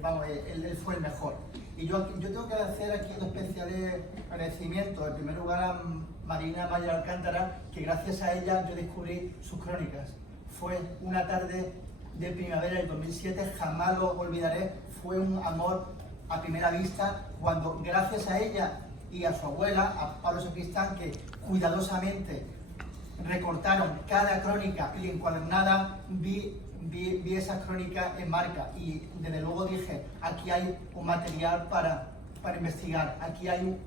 vamos, él fue el mejor. Y yo tengo que hacer aquí dos especiales agradecimientos. En primer lugar a Marina Mayer Alcántara, que gracias a ella yo descubrí sus crónicas. Fue una tarde de primavera del 2007, jamás lo olvidaré, fue un amor a primera vista, cuando gracias a ella y a su abuela, a Pablo Sacristán, que cuidadosamente recortaron cada crónica y encuadernada, vi esas crónicas en marca y desde luego dije, aquí hay un material para investigar, aquí hay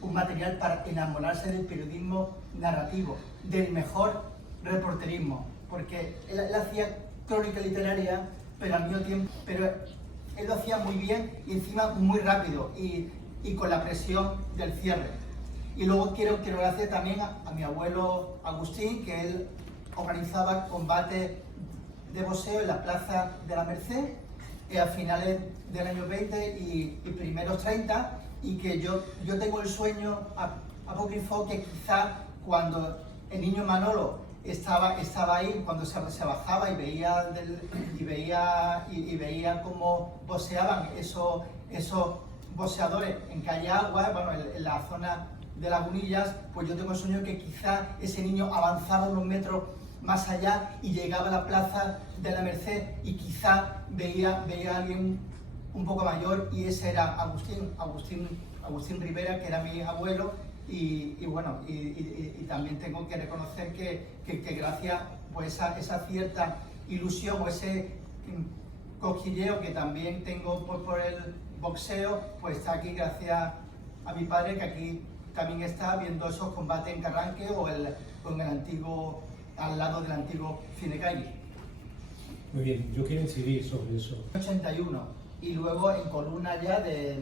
un material para enamorarse del periodismo narrativo, del mejor reporterismo, porque él hacía crónica literaria, pero al mismo tiempo, pero él lo hacía muy bien y encima muy rápido y con la presión del cierre. Y luego quiero agradecer también a mi abuelo Agustín, que él organizaba combates de boxeo en la Plaza de la Merced a finales del año 20 y primeros 30, y que yo tengo el sueño apócrifo que quizá cuando el niño Manolo estaba ahí, cuando se bajaba y veía cómo boxeaban esos boxeadores en Calle Agua, bueno, en la zona de Lagunillas, pues yo tengo el sueño que quizá ese niño avanzaba unos metros más allá y llegaba a la Plaza de la Merced y quizá veía a alguien un poco mayor, y ese era Agustín Rivera, que era mi abuelo. Y bueno, y también tengo que reconocer que gracias pues esa cierta ilusión o ese cosquilleo que también tengo por el boxeo, pues está aquí gracias a mi padre, que aquí también está viendo esos combates en Carranque o en el antiguo, al lado del antiguo Cinecalle. Muy bien, yo quiero incidir sobre eso. 81, y luego en columna ya de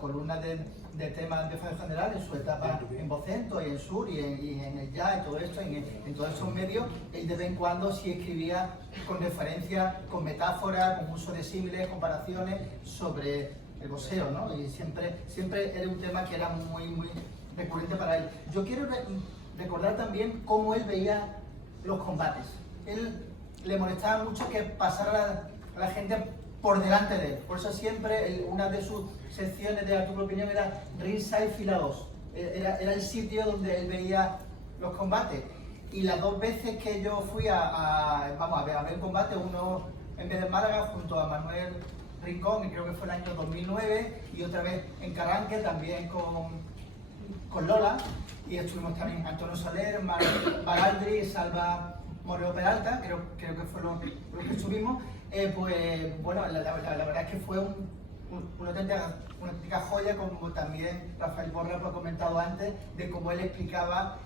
columna de temas de defensa general en su etapa en Vocento y en Sur y en el Ya y todo esto, en todos esos medios, él de vez en cuando sí escribía con referencia, con metáforas, con uso de símiles, comparaciones sobre el boxeo, ¿no? Y siempre era un tema que era muy recurrente para él. Yo quiero recordar también cómo él veía los combates. Él le molestaba mucho que pasara la gente por delante de él. Por eso siempre una de sus secciones de artículo de opinión era Ringside Fila 2. Era el sitio donde él veía los combates. Y las dos veces que yo fui a ver combate, uno en vez de Málaga junto a Manuel Rincón, que creo que fue el año 2009, y otra vez en Carranque también con Lola, y estuvimos también Antonio Soler, Baraldri, Salva Moreno Peralta, creo que fue lo que estuvimos. Pues bueno, la verdad es que fue una auténtica joya, como también Rafael Borra lo ha comentado antes, de cómo él explicaba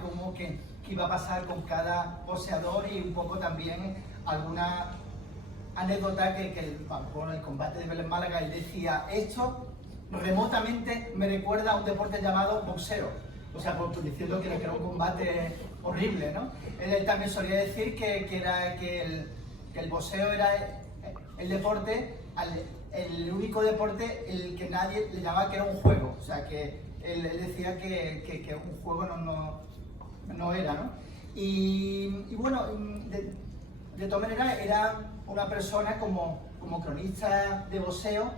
cómo que iba a pasar con cada boxeador, y un poco también alguna anécdota que con el combate de Vélez Málaga él decía: esto remotamente me recuerda a un deporte llamado boxeo. O sea, diciendo que era un combate horrible, ¿no? Él también solía decir que el boxeo era el deporte, el único deporte el que nadie le llamaba que era un juego. O sea, que él decía que un juego no era, ¿no? Y bueno, de todas maneras era una persona como cronista de boxeo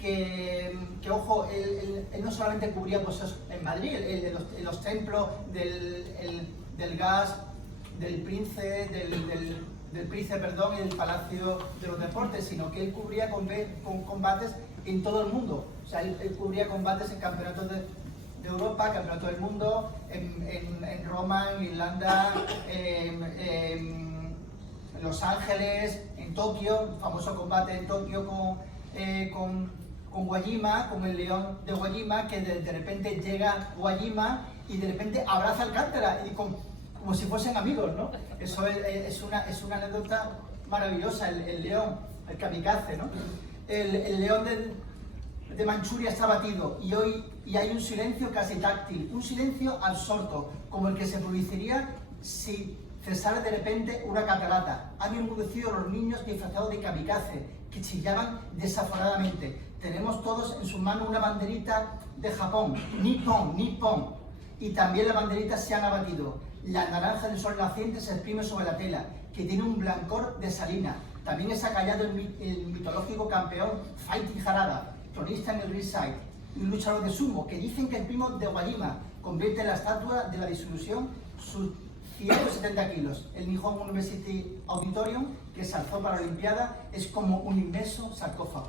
que ojo, él no solamente cubría boxeos en Madrid, en los templos del Gas, del Príncipe, y del Palacio de los Deportes, sino que él cubría con combates en todo el mundo. O sea, él cubría combates en campeonatos de Europa, campeonatos del mundo, en Roma, en Irlanda, en Los Ángeles, en Tokio, un famoso combate en Tokio con Guayima, con el León de Guayima, que de repente llega Guayima y de repente abraza a Alcántara y como si fuesen amigos, ¿no? Eso es una anécdota maravillosa. El león, el kamikaze, ¿no? El león de Manchuria está batido y hay un silencio casi táctil, un silencio absorto, como el que se produciría si cesara de repente una catarata. Han enmudecido los niños disfrazados de kamikaze, que chillaban desaforadamente. Tenemos todos en sus manos una banderita de Japón, Nippon, y también las banderitas se han abatido. La naranja del sol naciente se exprime sobre la tela, que tiene un blancor de salina. También es acallado el mitológico campeón Fighting Harada, tronista en el ringside, y un luchador de sumo, que dicen que el primo de Wajima convierte en la estatua de la disolución sus 170 kilos. El Nihon University Auditorium, que se alzó para la Olimpiada, es como un inmenso sarcófago.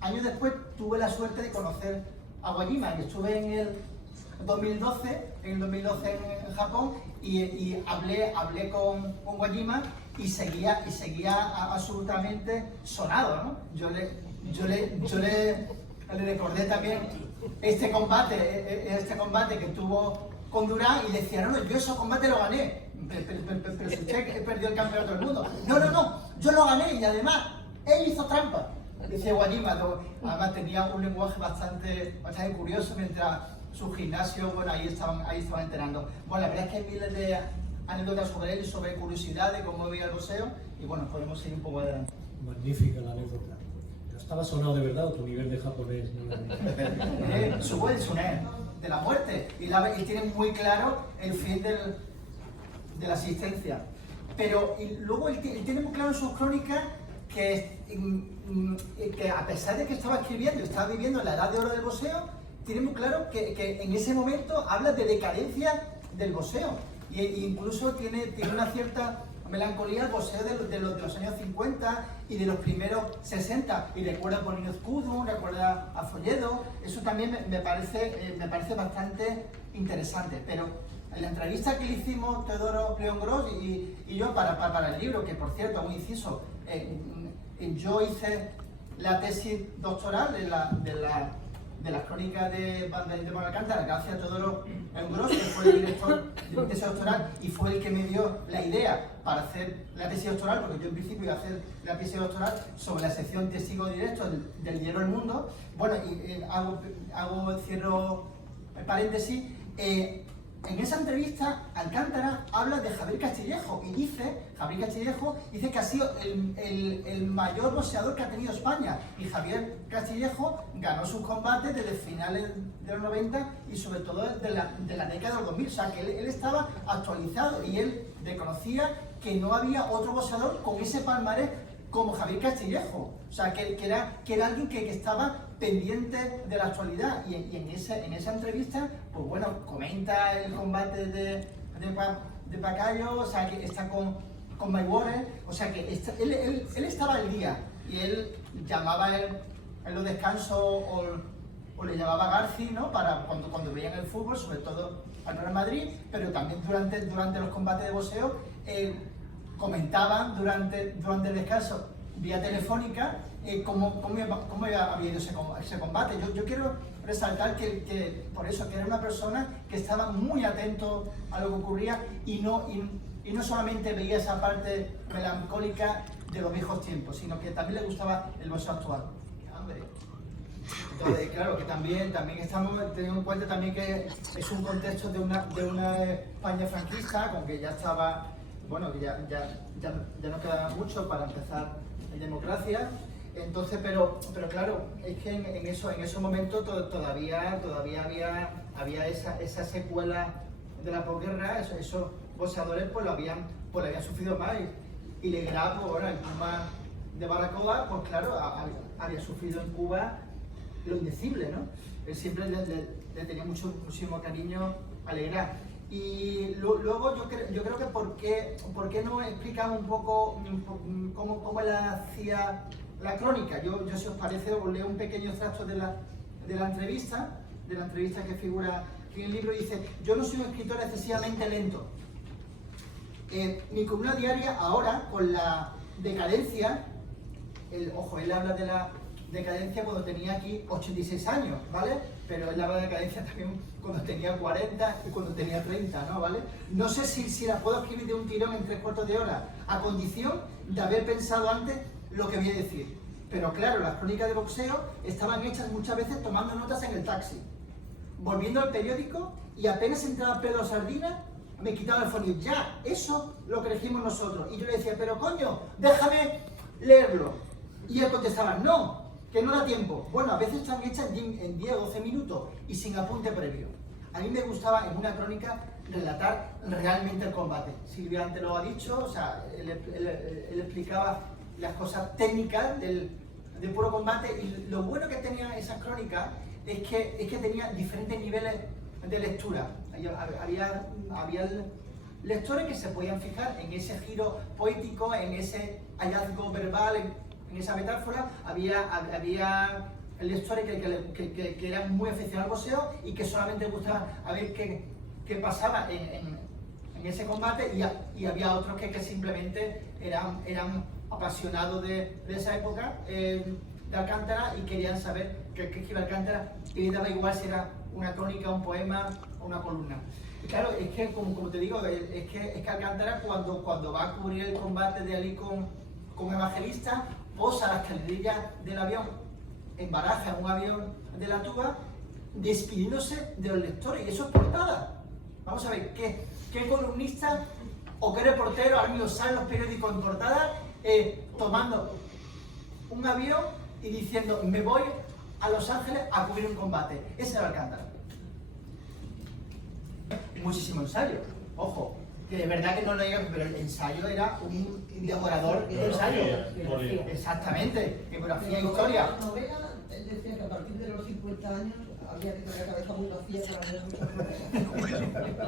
Años después tuve la suerte de conocer a Wajima, y estuve en el 2012 en Japón, y hablé con Wajima y seguía absolutamente sonado, ¿no? Yo le recordé también este combate que tuvo con Durán, y le decía, no, yo ese combate lo gané, pero si usted perdió el campeonato del mundo. No, yo lo gané, y además él hizo trampa, dice Wajima. Además tenía un lenguaje bastante curioso, mientras su gimnasio, bueno, ahí estaban entrenando. Bueno, la verdad es que hay miles de anécdotas sobre él y sobre curiosidad de cómo veía el boxeo, y bueno, podemos seguir un poco adelante. Magnífica la anécdota. ¿Estaba sonado de verdad o tu nivel de japonés? Subo el Suné, de la muerte, y tiene muy claro el fin de la asistencia. Pero luego él tiene muy claro en sus crónicas que a pesar de que estaba escribiendo y estaba viviendo en la edad de oro del boxeo, tiene muy claro que en ese momento habla de decadencia del boxeo, e incluso tiene una cierta melancolía al boxeo de los años 50 y de los primeros 60, y recuerda a Polino Escudo, recuerda a Folledo. Eso también me parece bastante interesante. Pero en la entrevista que le hicimos Teodoro León Gross y yo para el libro, que por cierto, un inciso, yo hice la tesis doctoral de las crónicas de Manuel Alcántara, gracias a Teodoro León Gross, que fue el director de mi tesis doctoral y fue el que me dio la idea para hacer la tesis doctoral, porque yo en principio iba a hacer la tesis doctoral sobre la sección testigo directo del diario El Mundo. Bueno, y cierro el paréntesis. En esa entrevista, Alcántara habla de Javier Castillejo y Javier Castillejo dice que ha sido el mayor boxeador que ha tenido España. Y Javier Castillejo ganó sus combates desde finales de los 90 y sobre todo de la década del 2000. O sea, que él estaba actualizado, y él reconocía que no había otro boxeador con ese palmarés como Javier Castillejo. O sea, que era alguien que estaba pendiente de la actualidad, y en esa entrevista, pues bueno, comenta el combate de Pacayo, o sea, que está con Mayweather, o sea, que él estaba al día, y él llamaba en los descansos o le llamaba Garci, ¿no? Para cuando veían el fútbol, sobre todo al Real Madrid, pero también durante los combates de boxeo, comentaban durante el descanso vía telefónica cómo había ido ese combate. Yo quiero resaltar que por eso, que era una persona que estaba muy atento a lo que ocurría, y no solamente veía esa parte melancólica de los viejos tiempos, sino que también le gustaba el boxeo actual. Entonces, claro, que también estamos teniendo en cuenta también que es un contexto de una España franquista, con que ya estaba, bueno, que ya no quedaba mucho para empezar en democracia. Entonces, pero claro, es que en esos momentos todavía había esa secuela de la posguerra. Esos boxeadores pues lo habían sufrido más, y Legrand, pues bueno, el Puma de Baracoa, pues claro, había sufrido en Cuba lo indecible, ¿no? Él siempre le tenía muchísimo cariño a Legrand. Y luego yo creo que ¿por qué no explicamos un poco cómo él hacía la crónica? Yo si os parece, os leo un pequeño extracto de la entrevista que figura aquí en el libro. Dice: yo no soy un escritor excesivamente lento. Mi columna diaria ahora, con la decadencia, él habla de la decadencia cuando tenía aquí 86 años, ¿vale? Pero él habla de decadencia también cuando tenía 40 y cuando tenía 30, ¿no? ¿Vale? No sé si la puedo escribir de un tirón en 3/4 de hora, a condición de haber pensado antes lo que voy a decir. Pero claro, las crónicas de boxeo estaban hechas muchas veces tomando notas en el taxi, volviendo al periódico, y apenas entraba Pedro Sardina, me quitaba el folio. Ya, eso lo que elegimos nosotros. Y yo le decía: pero coño, déjame leerlo. Y él contestaba: no, que no da tiempo. Bueno, a veces están hechas en 10 o 12 minutos y sin apunte previo. A mí me gustaba en una crónica relatar realmente el combate. Silvia antes lo ha dicho, o sea, él explicaba las cosas técnicas del puro combate, y lo bueno que tenía esas crónicas es que tenía diferentes niveles de lectura. Había lectores que se podían fijar en ese giro poético, en ese hallazgo verbal, en esa metáfora. Había lectores que eran muy aficionados al boxeo y que solamente gustaban a ver qué pasaba en ese combate, y había otros que simplemente eran apasionados de esa época de Alcántara y querían saber qué escribía Alcántara, y les daba igual si era una crónica, un poema o una columna. Y claro, es que como te digo, es que Alcántara cuando va a cubrir el combate de Ali con Evangelista, posa la escalerilla del avión en Baraja, en un avión de la Túa, despidiéndose de los lectores, y eso es portada. Vamos a ver, ¿qué columnista o qué reportero ahora mismo sale en los periódicos en portada tomando un avión y diciendo me voy a Los Ángeles a cubrir un combate? Ese era Alcántara. Muchísimo ensayo, ojo, que de verdad que no lo digan, pero el ensayo era un devorador de ensayo. Exactamente, biografía e historia. En la novela, él decía que a partir de los 50 años había que tener la cabeza muy vacía para leer muchas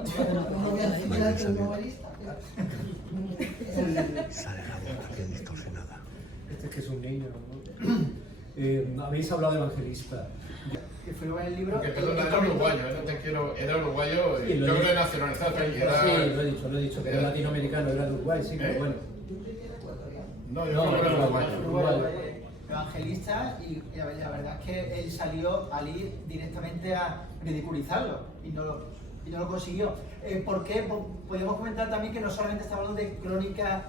cosas. No voy a decir que era un novelista. Sale la boca bien distorsionada. Este es que es un niño, ¿no? Habéis hablado de Evangelista. Que fue en el libro. Porque perdona, era uruguayo, era uruguayo, Sí, yo creo que nacionalizado. Sí, lo he dicho, que era latinoamericano, era de Uruguay, sí, pero bueno. No, yo creo que era uruguayo. Evangelista, y la verdad es que él salió al ir directamente a ridiculizarlo y no lo consiguió. ¿Por qué? Podemos comentar también que no solamente estamos hablando de crónica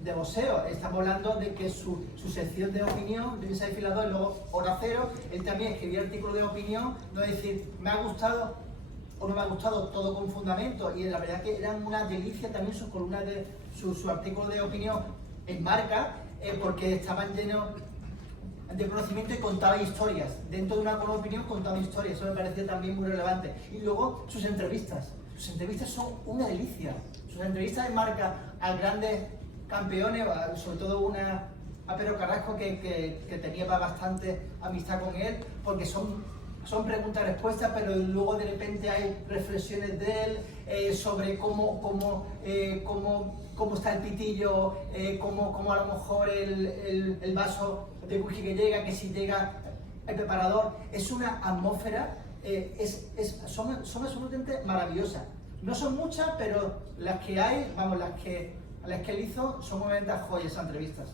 de boxeo, estamos hablando de que su sección de opinión, de ensayo filador y luego hora cero, él también escribía artículos de opinión, no decir me ha gustado o no me ha gustado, todo con fundamento, y la verdad que eran una delicia también sus columnas de sus artículos de opinión en Marca, porque estaban llenos de conocimiento y contaba historias. Dentro de una columna de opinión contaba historias, eso me parecía también muy relevante. Y luego sus entrevistas son una delicia. Sus entrevistas en Marca a grandes campeones, sobre todo una a Pedro Carrasco que tenía bastante amistad con él, porque son preguntas-respuestas, pero luego de repente hay reflexiones de él sobre cómo está el pitillo, cómo a lo mejor el vaso de whisky que llega, que si llega el preparador. Es una atmósfera, son absolutamente maravillosas. No son muchas, pero las que hay, vamos, las que él hizo, son momentos joyas esas entrevistas.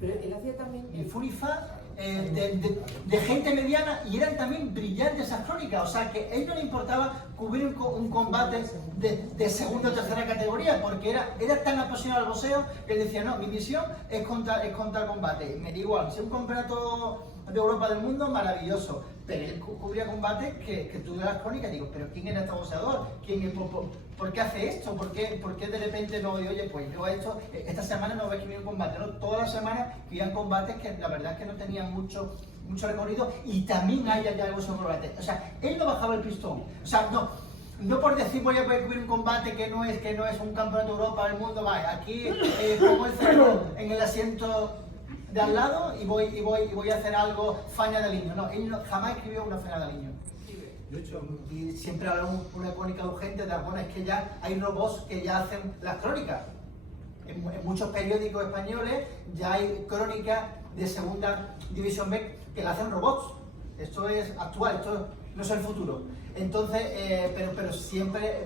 Pero él hacía también... Y Funifa, de gente mediana, y eran también brillantes esas crónicas, o sea que a él no le importaba cubrir un combate de segunda o tercera categoría, porque era tan apasionado al boxeo que él decía, no, mi misión es contra el combate, me da igual, si es un campeonato de Europa del mundo, maravilloso, pero él cubría combates que tú de las crónicas digo, pero ¿quién era este boxeador? ¿Por qué hace esto? ¿Por qué de repente no? Y oye, pues yo he hecho, esta semana no voy a escribir un combate, ¿no? Todas las semanas escribían combates que la verdad es que no tenían mucho recorrido, y también hay algo sobre combate. O sea, él no bajaba el pistón, o sea, no por decir voy a cubrir un combate que no es un campeonato de Europa del mundo, vaya, aquí pongo el cerebro en el asiento de al lado y voy a hacer algo faña de niño. No, él jamás escribió una faña de niño. Y siempre habla una crónica urgente de, bueno, es que ya hay robots que ya hacen las crónicas. En muchos periódicos españoles ya hay crónicas de segunda división B que la hacen robots. Esto es actual, esto no es el futuro. Entonces, pero siempre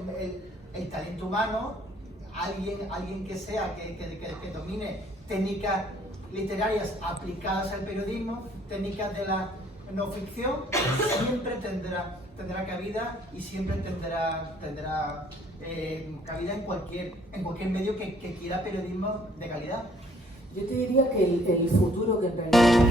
el talento humano, alguien que domine técnicas literarias aplicadas al periodismo, técnicas de la no ficción, siempre tendrá cabida y siempre tendrá cabida en cualquier medio que quiera periodismo de calidad. Yo te diría que el futuro, que en realidad